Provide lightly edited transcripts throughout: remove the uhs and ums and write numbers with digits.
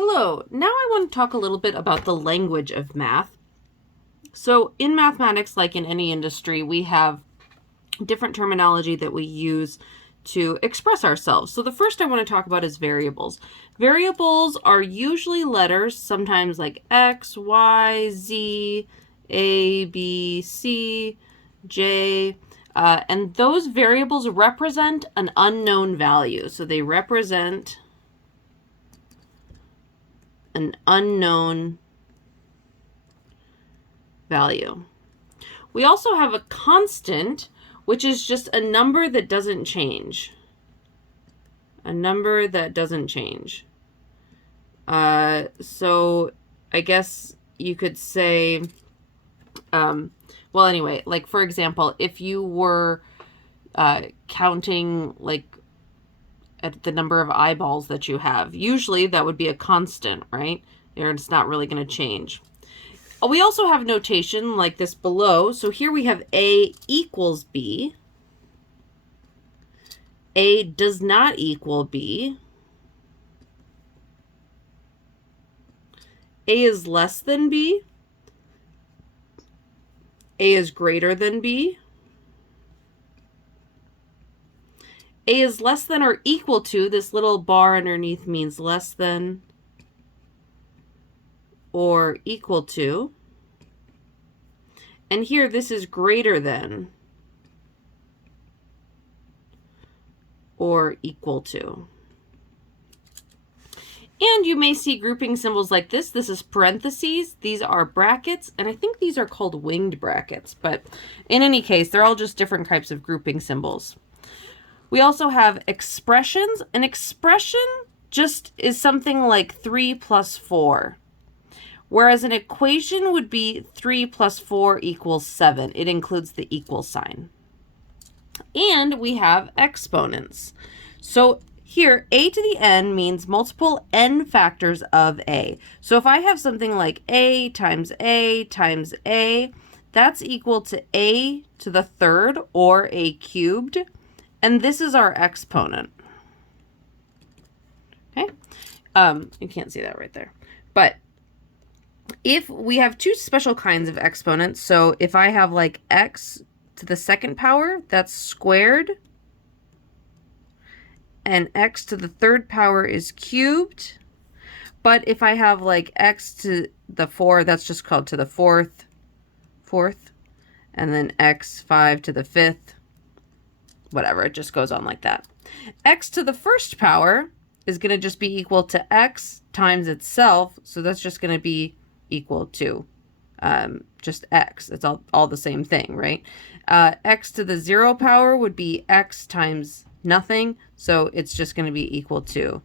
Hello, now I want to talk a little bit about the language of math. So in mathematics, like in any industry, we have different terminology that we use to express ourselves. So the first I want to talk about is variables. Variables are usually letters, sometimes like X, Y, Z, A, B, C, J, and those variables represent an unknown value. So they represent an unknown value. We also have a constant, which is just a number that doesn't change. A number that doesn't change. So I guess you could say, well, anyway, like for example, if you were counting like at the number of eyeballs that you have, usually that would be a constant, right? It's not really going to change. We also have notation like this below. So here we have A equals B. A does not equal B. A is less than B. A is greater than B. A is less than or equal to, this little bar underneath means less than or equal to. And here this is greater than or equal to. And you may see grouping symbols like this. This is parentheses. These are brackets, and I think these are called winged brackets. But in any case, they're all just different types of grouping symbols. We also have expressions. An expression just is something like 3 plus 4. Whereas an equation would be 3 plus 4 equals 7. It includes the equal sign. And we have exponents. So here, a to the n means multiple n factors of a. So if I have something like a times a times a, that's equal to a to the third, or a cubed. And this is our exponent. Okay? You can't see that right there. But if we have two special kinds of exponents, so if I have like x to the second power, that's squared. And x to the third power is cubed. But if I have like x to the 4, that's just called to the fourth. And then x5 to the 5th. Whatever, it just goes on like that. X to the first power is going to just be equal to x times itself. So that's just going to be equal to just x. It's all the same thing, right? X to the 0 power would be x times nothing. So it's just going to be equal to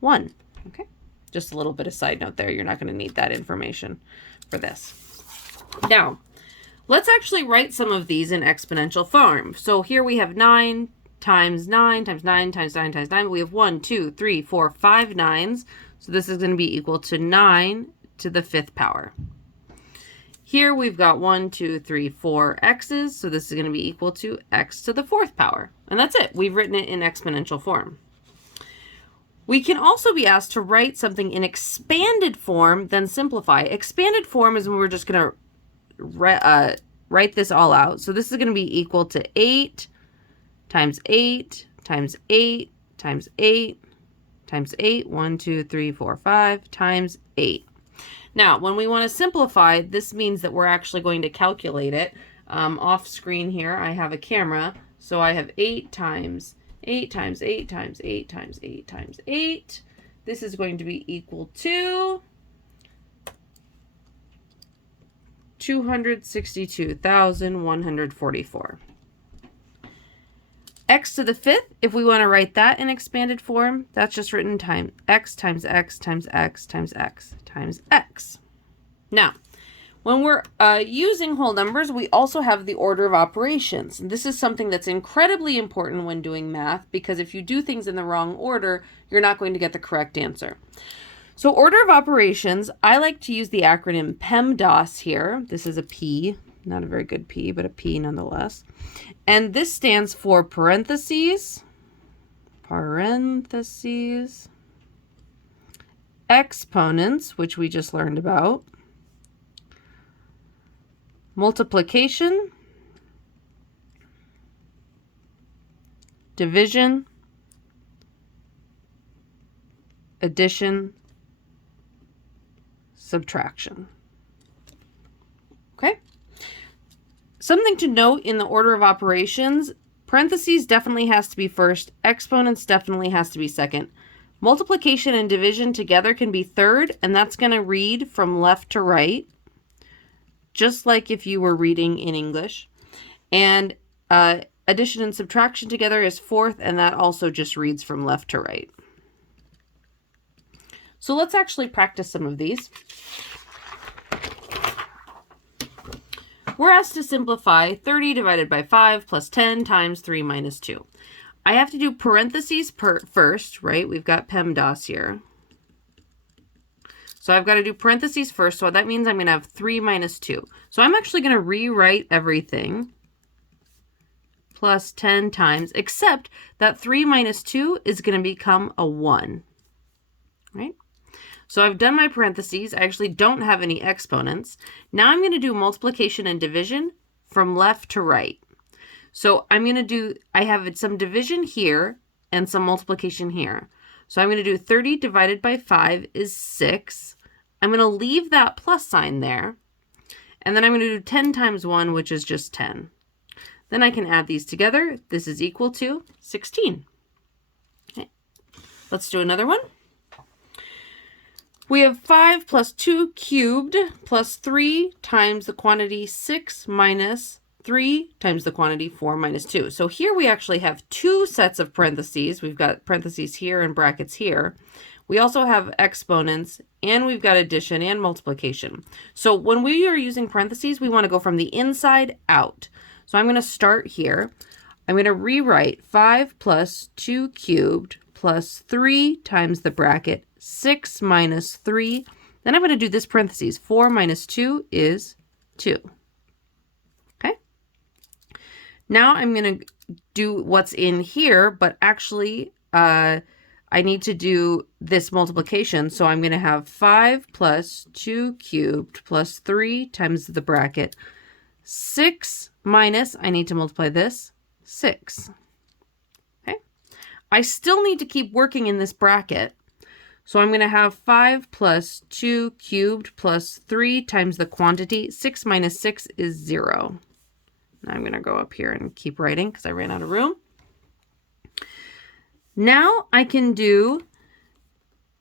1. Okay. Just a little bit of side note there. You're not going to need that information for this. Now, let's actually write some of these in exponential form. So here we have 9 times 9 times 9 times 9 times 9. We have 1, 2, 3, 4, 5 9s. So this is going to be equal to 9 to the 5th power. Here we've got 1, 2, 3, 4 x's. So this is going to be equal to x to the 4th power. And that's it. We've written it in exponential form. We can also be asked to write something in expanded form, then simplify. Expanded form is when we're just going to write this all out. So this is going to be equal to 8 times 8 times 8 times 8 times 8. 1, 2, 3, 4, 5 times 8. Now, when we want to simplify, this means that we're actually going to calculate it. Off screen here, I have a camera. So I have 8 times 8 times 8 times 8 times 8 times 8. This is going to be equal to 262,144. X to the 5th, if we want to write that in expanded form, that's just written times x times x times x times x times x. Now, when we're using whole numbers, we also have the order of operations. And this is something that's incredibly important when doing math, because if you do things in the wrong order, you're not going to get the correct answer. So order of operations, I like to use the acronym PEMDAS here. This is a P, not a very good P, but a P nonetheless. And this stands for parentheses, exponents, which we just learned about, multiplication, division, addition, subtraction. Okay? Something to note in the order of operations, parentheses definitely has to be first, exponents definitely has to be second. Multiplication and division together can be third, and that's going to read from left to right, just like if you were reading in English. And addition and subtraction together is fourth, and that also just reads from left to right. So let's actually practice some of these. We're asked to simplify 30 divided by 5 plus 10 times 3 minus 2. I have to do parentheses first, right? We've got PEMDAS here. So I've got to do parentheses first, so that means I'm going to have 3 minus 2. So I'm actually going to rewrite everything plus 10 times, except that 3 minus 2 is going to become a 1, right? So I've done my parentheses. I actually don't have any exponents. Now I'm going to do multiplication and division from left to right. So I'm going to do, I have some division here and some multiplication here. So I'm going to do 30 divided by 5 is 6. I'm going to leave that plus sign there. And then I'm going to do 10 times 1, which is just 10. Then I can add these together. This is equal to 16. Okay. Let's do another one. We have 5 plus 2 cubed plus 3 times the quantity 6 minus 3 times the quantity 4 minus 2. So here we actually have two sets of parentheses. We've got parentheses here and brackets here. We also have exponents, and we've got addition and multiplication. So when we are using parentheses, we want to go from the inside out. So I'm going to start here. I'm going to rewrite 5 plus 2 cubed plus 3 times the bracket 6 minus 3. Then I'm going to do this parentheses. 4 minus 2 is 2. Okay. Now I'm going to do what's in here, but actually I need to do this multiplication. So I'm going to have 5 plus 2 cubed plus 3 times the bracket 6 minus, I need to multiply this, 6. Okay. I still need to keep working in this bracket. So I'm going to have 5 plus 2 cubed plus 3 times the quantity. 6 minus 6 is 0. Now I'm going to go up here and keep writing because I ran out of room. Now I can do,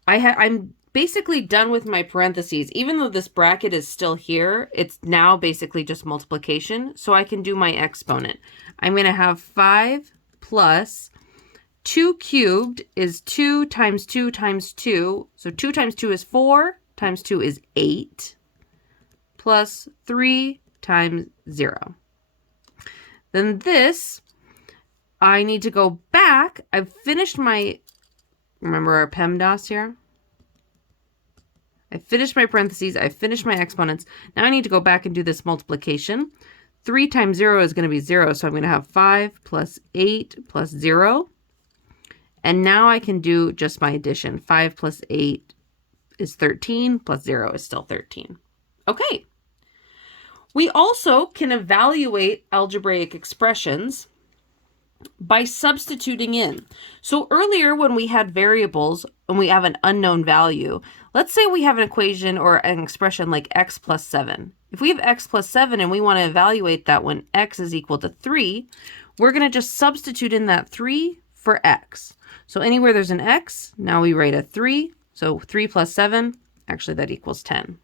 I'm basically done with my parentheses. Even though this bracket is still here, it's now basically just multiplication. So I can do my exponent. I'm going to have 5 plus 2 cubed is 2 times 2 times 2. So 2 times 2 is 4, times 2 is 8, plus 3 times 0. Then this, I need to go back. I've finished my, remember our PEMDAS here? I finished my parentheses. I finished my exponents. Now I need to go back and do this multiplication. 3 times 0 is going to be 0. So I'm going to have 5 plus 8 plus 0. And now I can do just my addition. 5 plus 8 is 13, plus 0 is still 13. Okay. We also can evaluate algebraic expressions by substituting in. So earlier when we had variables and we have an unknown value, let's say we have an equation or an expression like x plus 7. If we have x plus 7 and we want to evaluate that when x is equal to 3, we're going to just substitute in that 3 for x. So anywhere there's an x, now we write a 3. So 3 plus 7, actually that equals 10.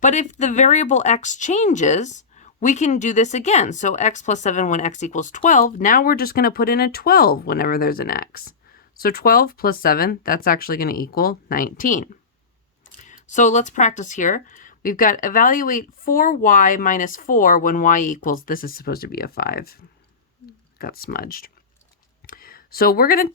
But if the variable x changes, we can do this again. So x plus 7 when x equals 12. Now we're just going to put in a 12 whenever there's an x. So 12 plus 7, that's actually going to equal 19. So let's practice here. We've got evaluate 4y minus 4 when y equals, this is supposed to be a 5. Got smudged. So we're going to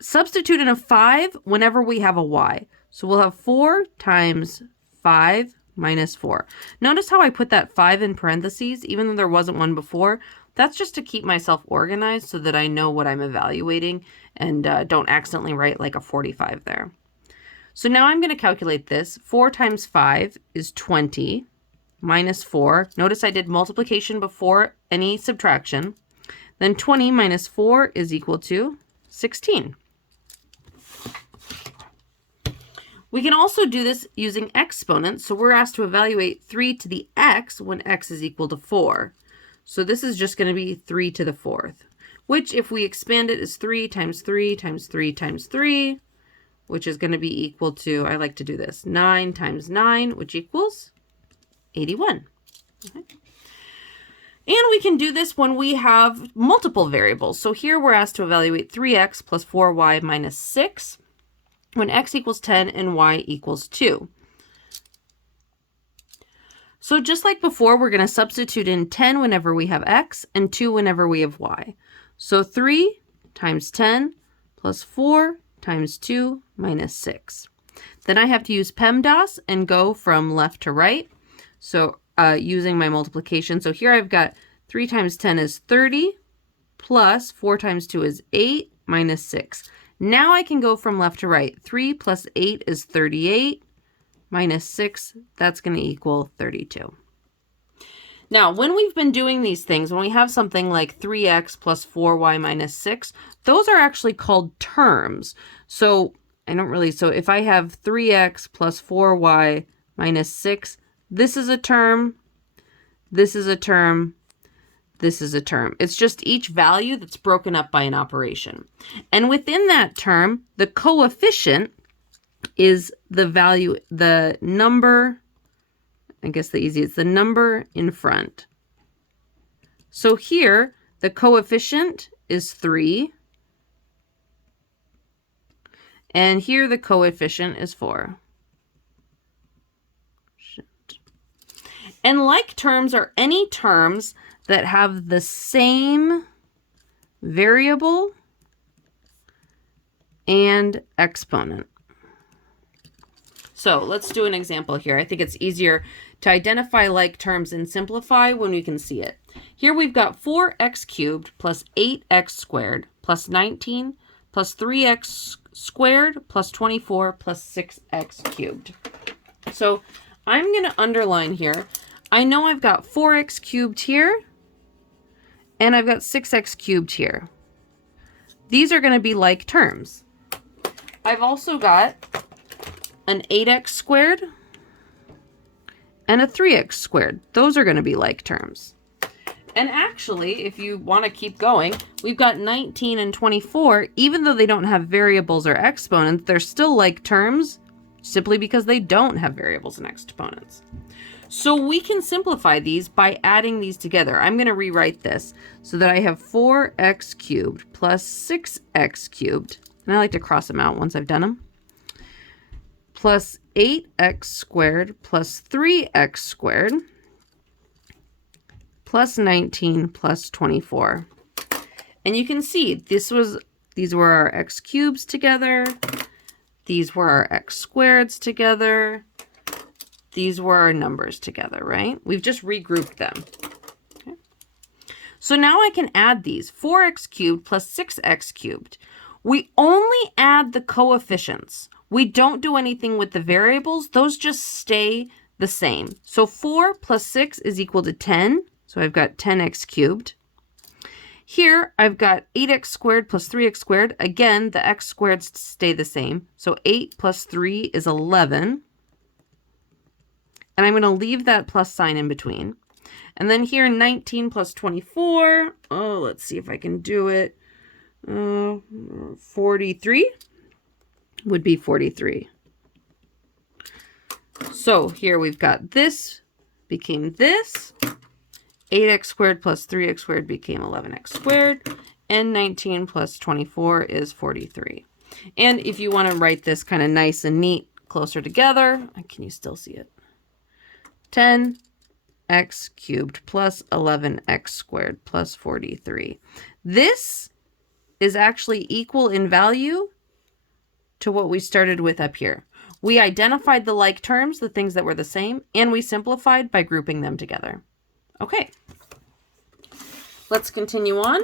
substitute in a 5 whenever we have a y. So we'll have 4 times 5 minus 4. Notice how I put that 5 in parentheses, even though there wasn't one before. That's just to keep myself organized so that I know what I'm evaluating and don't accidentally write like a 45 there. So now I'm going to calculate this. 4 times 5 is 20 minus 4. Notice I did multiplication before any subtraction. Then 20 minus 4 is equal to 16. We can also do this using exponents. So we're asked to evaluate 3 to the x when x is equal to 4. So this is just going to be 3 to the 4th, which if we expand it is 3 times 3 times 3 times 3, which is going to be equal to, I like to do this, 9 times 9, which equals 81. Okay. And we can do this when we have multiple variables. So here we're asked to evaluate 3x plus 4y minus 6 when x equals 10 and y equals 2. So just like before, we're going to substitute in 10 whenever we have x and 2 whenever we have y. So 3 times 10 plus 4 times 2 minus 6. Then I have to use PEMDAS and go from left to right. So using my multiplication. So here I've got 3 times 10 is 30 plus 4 times 2 is 8 minus 6. Now I can go from left to right. 3 plus 8 is 38 minus 6. That's going to equal 32. Now, when we've been doing these things, when we have something like 3x plus 4y minus 6, those are actually called terms. So if I have 3x plus 4y minus 6, this is a term, this is a term, this is a term. It's just each value that's broken up by an operation. And within that term, the coefficient is the value, the number, I guess the easiest, the number in front. So here, the coefficient is 3. And here the coefficient is 4. And like terms are any terms that have the same variable and exponent. So let's do an example here. I think it's easier to identify like terms and simplify when we can see it. Here we've got 4x cubed plus 8x squared plus 19 plus 3x squared plus 24 plus 6x cubed. So I'm going to underline here. I know I've got 4x cubed here, and I've got 6x cubed here. These are going to be like terms. I've also got an 8x squared and a 3x squared. Those are going to be like terms. And actually, if you want to keep going, we've got 19 and 24. Even though they don't have variables or exponents, they're still like terms simply because they don't have variables and exponents. So we can simplify these by adding these together. I'm going to rewrite this so that I have 4x cubed plus 6x cubed. And I like to cross them out once I've done them. Plus 8x squared plus 3x squared plus 19 plus 24. And you can see these were our x cubes together. These were our x squareds together. These were our numbers together, right? We've just regrouped them. Okay. So now I can add these. 4x cubed plus 6x cubed. We only add the coefficients. We don't do anything with the variables. Those just stay the same. So 4 plus 6 is equal to 10. So I've got 10x cubed. Here I've got 8x squared plus 3x squared. Again, the x squareds stay the same. So 8 plus 3 is 11. And I'm going to leave that plus sign in between. And then here 19 plus 24. Oh, let's see if I can do it. 43 would be 43. So here we've got this became this. 8x squared plus 3x squared became 11x squared. And 19 plus 24 is 43. And if you want to write this kind of nice and neat closer together, can you still see it? 10x cubed plus 11x squared plus 43. This is actually equal in value to what we started with up here. We identified the like terms, the things that were the same, and we simplified by grouping them together. Okay, let's continue on.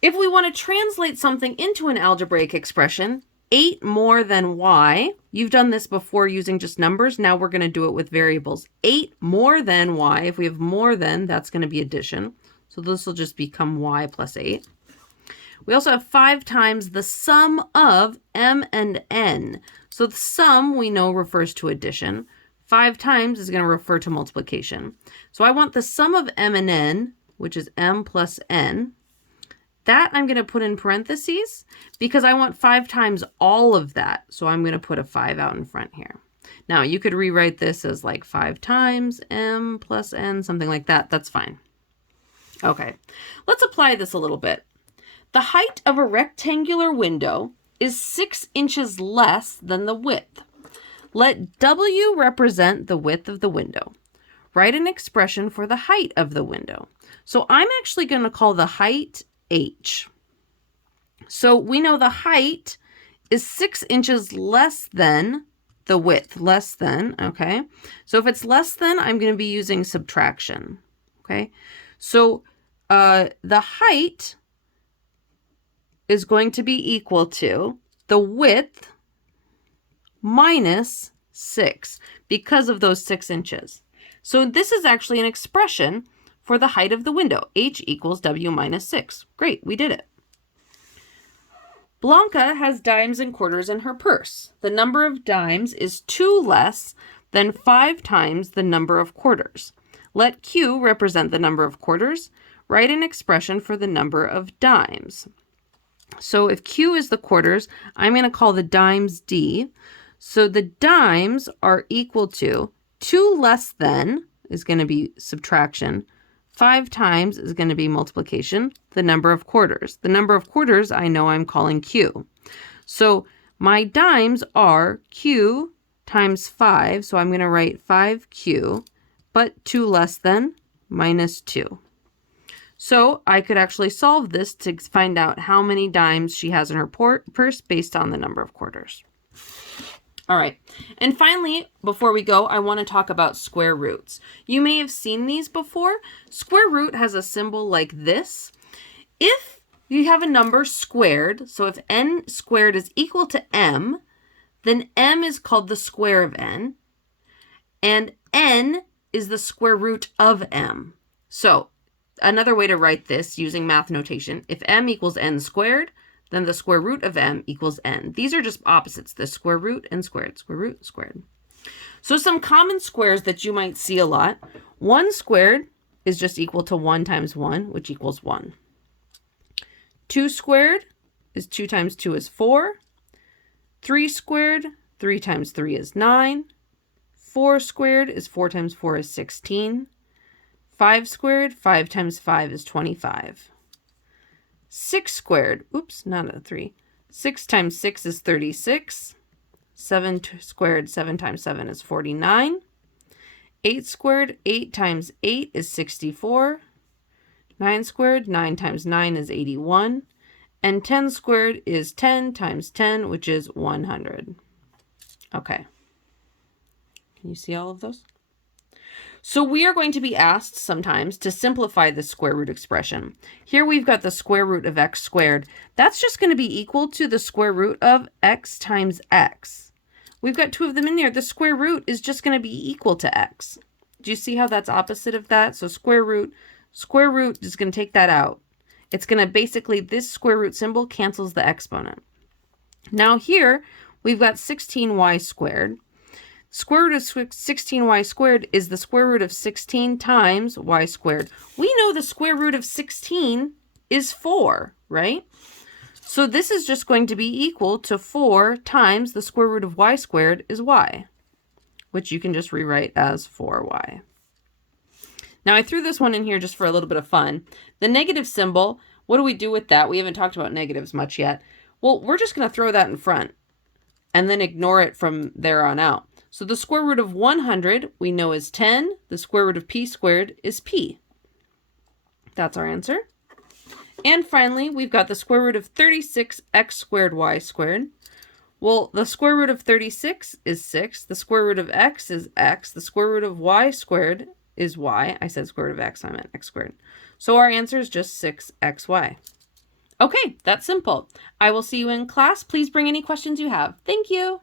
If we want to translate something into an algebraic expression, 8 more than y, you've done this before using just numbers. Now we're going to do it with variables. 8 more than y, if we have more than, that's going to be addition. So this will just become y plus 8. We also have 5 times the sum of m and n. So the sum we know refers to addition. 5 times is going to refer to multiplication. So I want the sum of m and n, which is m plus n. That I'm going to put in parentheses because I want 5 times all of that. So I'm going to put a 5 out in front here. Now you could rewrite this as like 5 times m plus n, something like that. That's fine. Okay, let's apply this a little bit. The height of a rectangular window is 6 inches less than the width. Let W represent the width of the window. Write an expression for the height of the window. So I'm actually going to call the height h. So we know the height is 6 inches less than the width, less than, okay? So if it's less than, I'm going to be using subtraction, okay? So the height is going to be equal to the width minus 6 because of those 6 inches. So this is actually an expression for the height of the window. H equals W minus 6. Great, we did it. Blanca has dimes and quarters in her purse. The number of dimes is 2 less than 5 times the number of quarters. Let Q represent the number of quarters. Write an expression for the number of dimes. So if Q is the quarters, I'm going to call the dimes D. So the dimes are equal to 2 less than is going to be subtraction. 5 times is going to be multiplication, the number of quarters. The number of quarters I know I'm calling Q. So my dimes are Q times 5. So I'm going to write 5Q, but 2 less than minus 2. So I could actually solve this to find out how many dimes she has in her purse based on the number of quarters. All right, and finally, before we go, I want to talk about square roots. You may have seen these before. Square root has a symbol like this. If you have a number squared, so if n squared is equal to m, then m is called the square of n, and n is the square root of m. So another way to write this using math notation, if m equals n squared, then the square root of m equals n. These are just opposites, the square root and squared, square root, squared. So some common squares that you might see a lot. 1 squared is just equal to 1 times 1, which equals 1. 2 squared is 2 times 2 is 4. 3 squared, 3 times 3 is 9. 4 squared is 4 times 4 is 16. 5 squared, 5 times 5 is 25. 6 squared, oops, not a 3. 6 times 6 is 36. 7 squared, 7 times 7 is 49. 8 squared, 8 times 8 is 64. 9 squared, 9 times 9 is 81. And 10 squared is 10 times 10, which is 100. Okay. Can you see all of those? So we are going to be asked sometimes to simplify the square root expression. Here we've got the square root of x squared. That's just going to be equal to the square root of x times x. We've got 2 of them in there. The square root is just going to be equal to x. Do you see how that's opposite of that? So square root is going to take that out. It's going to basically, this square root symbol cancels the exponent. Now here we've got 16y squared. Square root of 16y squared is the square root of 16 times y squared. We know the square root of 16 is 4, right? So this is just going to be equal to 4 times the square root of y squared is y, which you can just rewrite as 4y. Now I threw this one in here just for a little bit of fun. The negative symbol, what do we do with that? We haven't talked about negatives much yet. Well, we're just going to throw that in front and then ignore it from there on out. So the square root of 100 we know is 10. The square root of p squared is p. That's our answer. And finally, we've got the square root of 36x squared y squared. Well, the square root of 36 is 6. The square root of x is x. The square root of y squared is y. I said square root of x, I meant x squared. So our answer is just 6xy. Okay, that's simple. I will see you in class. Please bring any questions you have. Thank you.